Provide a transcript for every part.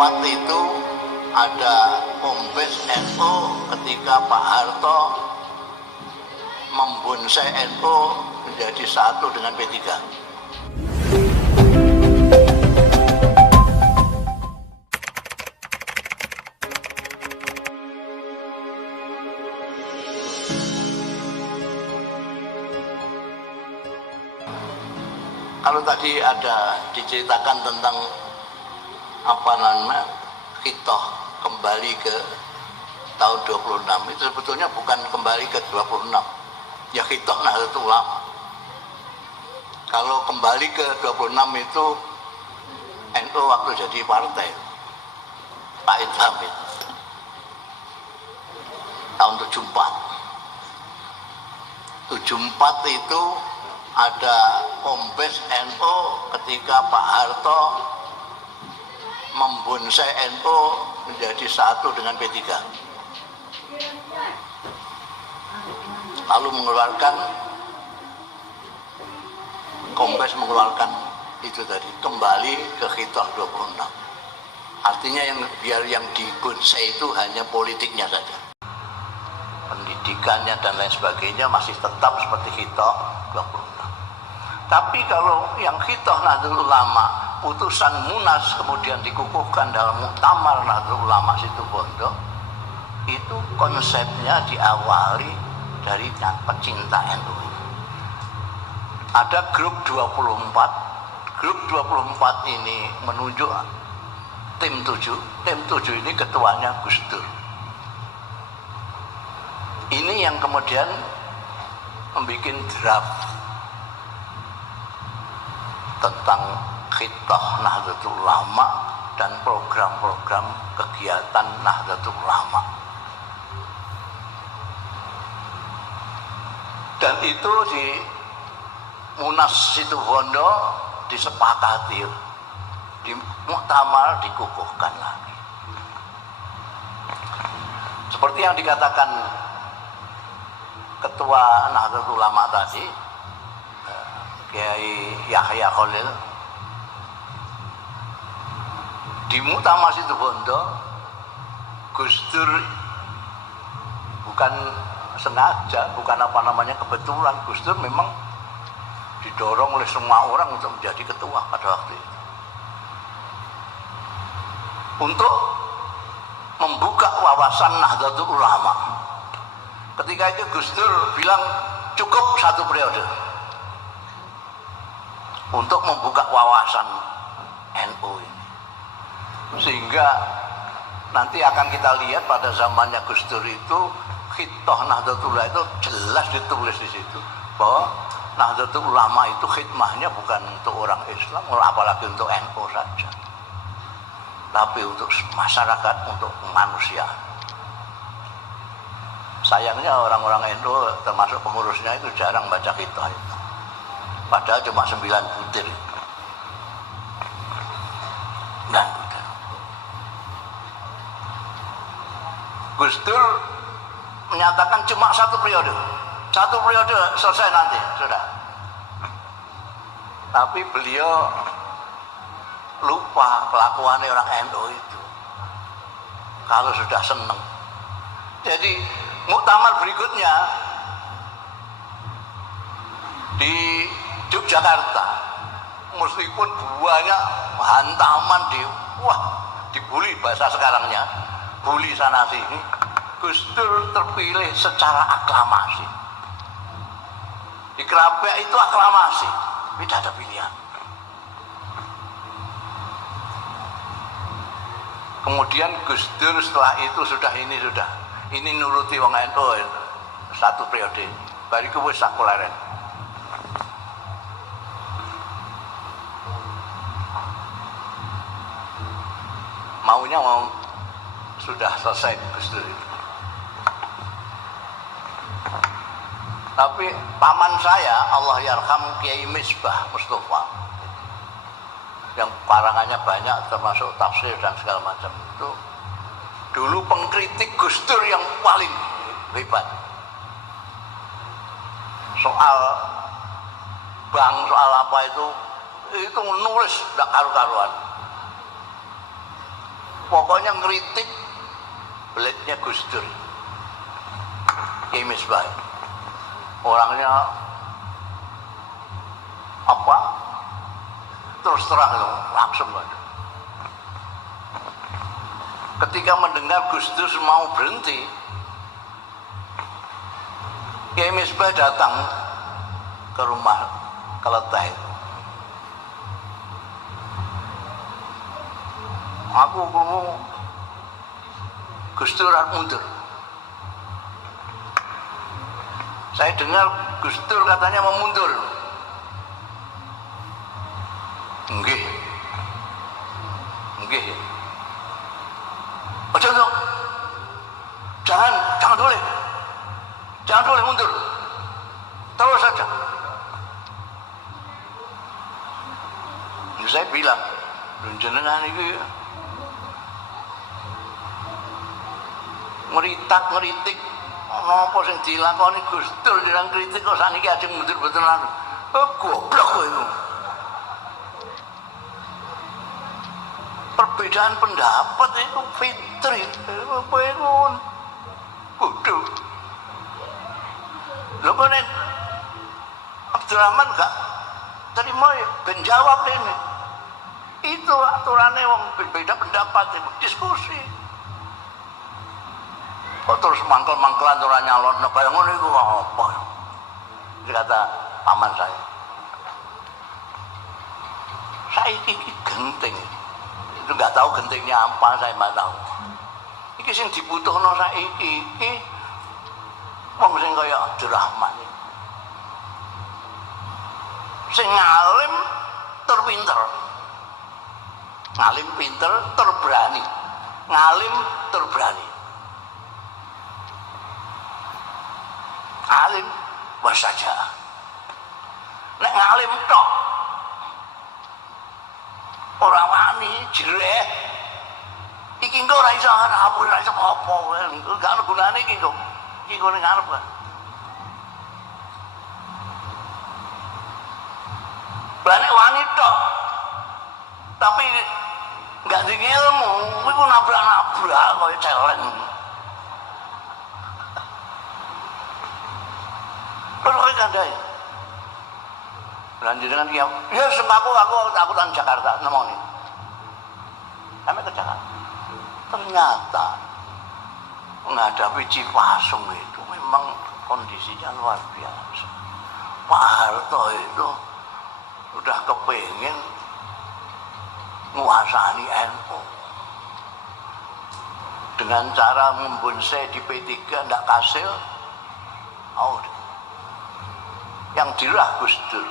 74 itu ada Kombes NU ketika Pak Harto membonsai NU menjadi satu dengan P3. Kalau tadi ada diceritakan tentang apa namanya khitoh kembali ke tahun 26, itu sebetulnya bukan kembali ke 26, ya khitoh Nahdlatul Ulama. Kalau kembali ke 26 itu NU waktu jadi partai Pak Hamid tahun 74 itu ada Kombes NU ketika Pak Harto membonsai NU menjadi satu dengan P3, lalu Kombes mengeluarkan itu tadi, kembali ke khitoh 26. Artinya biar yang dibonsai itu hanya politiknya saja, pendidikannya dan lain sebagainya masih tetap seperti khitoh 26. Tapi kalau yang khitoh Nahdlatul Ulama, putusan Munas kemudian dikukuhkan dalam Muktamar Nahdlatul Ulama Situbondo, itu konsepnya diawali dari pecinta NU. Ada grup 24 ini menunjuk tim 7 ini ketuanya Gus Dur. Ini yang kemudian membuat draft tentang khitoh Nahdlatul Ulama dan program-program kegiatan Nahdlatul Ulama. Dan itu di Munas Situbondo disepakati, di Muktamar dikukuhkan lagi. Seperti yang dikatakan Ketua Nahdlatul Ulama tadi, Kiai Yahya Khalil, di Muktamar Situbondo Gus Dur bukan sengaja, bukan kebetulan, Gus Dur memang didorong oleh semua orang untuk menjadi ketua pada waktu itu, untuk membuka wawasan Nahdlatul Ulama. Ketika itu Gus Dur bilang cukup 1 periode untuk membuka wawasan NU ini, sehingga nanti akan kita lihat pada zamannya Gus Dur itu khitoh Nahdlatul Ulama itu jelas ditulis di situ bahwa Nahdlatul Ulama itu khidmahnya bukan untuk orang Islam, apalagi untuk NU saja, tapi untuk masyarakat, untuk manusia. Sayangnya orang-orang NU termasuk pengurusnya itu jarang baca khitoh itu, padahal cuma 9 butir. Dan Gus Dur menyatakan cuma 1 periode selesai nanti sudah. Tapi beliau lupa kelakuannya orang NU itu kalau sudah seneng. Jadi muktamar berikutnya di Yogyakarta, meskipun banyak hantaman dibully, bahasa sekarangnya bully sana sini, Gus Dur terpilih secara aklamasi. Di Kerapia itu aklamasi, tidak ada pilihan. Kemudian Gus Dur setelah itu ini nuruti wong NU 1 periode, bariku wis sakularen. Maunya sudah selesai Gus Dur itu. Tapi paman saya, Allah yarham, Kiai Misbah Mustafa, yang karangannya banyak termasuk tafsir dan segala macam, itu dulu pengkritik Gus Dur yang paling hebat. Soal bank, soal apa itu nulis tidak karu-karuan. pokoknya ngeritik belitnya Gus Dur. Kiai Misbah orangnya apa terus terang langsung aja. Ketika mendengar Gus Dur mau berhenti, Kiai Misbah datang ke rumah Keletah itu. Aku mau Gus Dur mundur. Saya dengar Gus Dur katanya mau mundur. Nggih. Nggih. Oh, jangan boleh. Jangan boleh mundur. Terus saja. Saya bilang, jenengan itu ngeritik napa sing dilakoni Gus Dur jenengan kritik kok saniki ajeng mundur mboten anu. Oh, goblok kowe iku. Perbedaan pendapat itu fitri. Kowe iku bodoh. Lho kok nek Abdurrahman gak terima ben jawab ini. Itu aturannya wong beda pendapat diskusi. Kok terus mangkel-mangkelan ora nyalon kaya ngono iku apa? Iki kata paman saya. Saiki iki genting. Itu enggak tahu gentingnya apa, saya enggak tahu. Iki sing dibutuhno saiki iki wong sing kaya Abdurrahman. Sing ngalim tur pinter. Ngalim pinter tur berani. Ngalim tur berani. Alim wasaja. Nek ngalim tok ora wani jereh. Iki engko ora iso apa ora iso apa. Gak ono gunane iki kok. Iki kok ning ngarep. Berani wani tok. Tapi enggak di ilmu, iku nabrak-nabrak koyo celeng. Kalau kandai, lanjut dengan dia, ya aku dan Jakarta nemoni, kami ke Jakarta. Ternyata menghadapi Cipasung itu memang kondisinya luar biasa. Pak Harto itu udah kepingin menguasai NU dengan cara membonsai di P3 tidak kasil. Oh, yang dirah Gus Dur.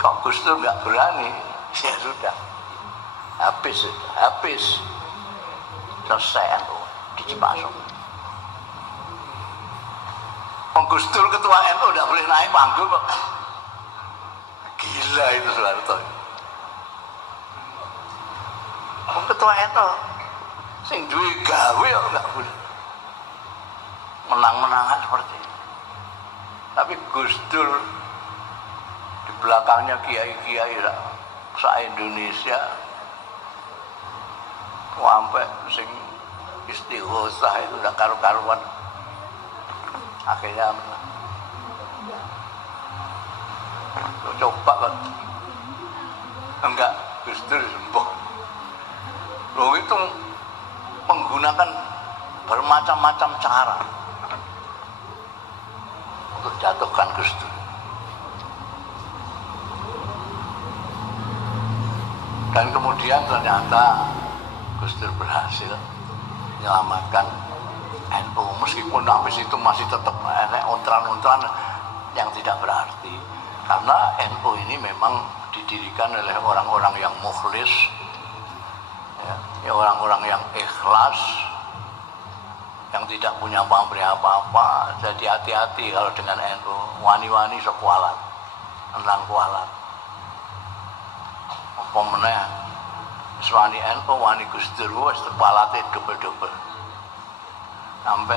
Kok Gus Dur nggak berani, ya sudah, habis selesai NU di Cipasung. Gus Dur ketua NU nggak boleh naik panggung kok. Gila itu Soeharto. Ketua NU sing duwe gawe kok nggak boleh. Menang-menangan seperti ini. Tapi Gus Dur di belakangnya kiai-kiai se-Indonesia sampai sing istighosah itu udah karu-karuan. Akhirnya coba kan enggak Gus Dur sembuh. Loh itu menggunakan bermacam-macam cara untuk jatuhkan Gus Dur. Dan kemudian ternyata Gus Dur berhasil menyelamatkan NU, meskipun habis itu masih tetap ada ontran-ontran yang tidak berarti, karena NU ini memang didirikan oleh orang-orang yang mukhlis, ya, orang-orang yang ikhlas, yang tidak punya pamrih apa-apa. Jadi hati-hati kalau dengan NU, wani-wani sekualat, enang kualat. Apa meneh wani NU, wani Gus Dur wis kualate double-double. Sampai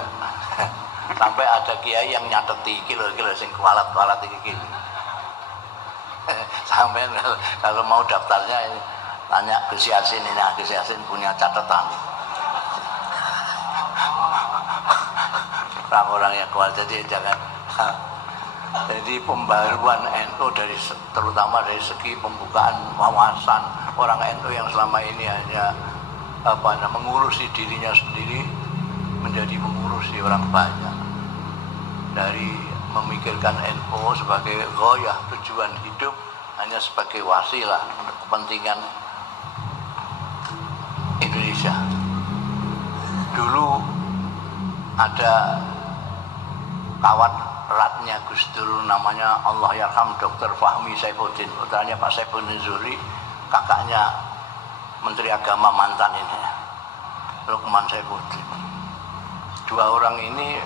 ada kiai yang nyateti iki lho sing kualat-kualat iki. Sampai kalau mau daftarnya ini, tanya Gus Yasin ini, Gus Yasin punya catatan. Orang-orang yang kuat, jadi jangan. Jadi pembaruan NU terutama dari segi pembukaan wawasan orang NU yang selama ini hanya mengurusi dirinya sendiri menjadi mengurusi orang banyak. Dari memikirkan NU sebagai ghoyah tujuan hidup hanya sebagai wasilah untuk kepentingan Indonesia. Dulu ada kawan eratnya Gus Dur namanya Allahyarham Dr. Fahmi Saifuddin, putranya Pak Saifuddin Zuhri, kakaknya Menteri Agama mantan ini Lukman Saifuddin. Dua orang ini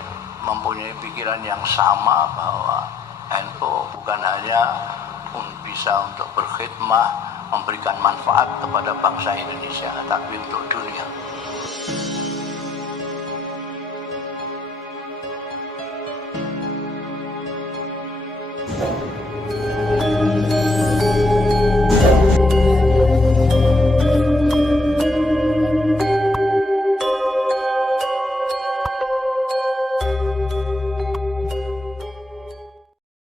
mempunyai pikiran yang sama bahwa NU bukan hanya bisa untuk berkhidmah memberikan manfaat kepada bangsa Indonesia, tapi untuk dunia.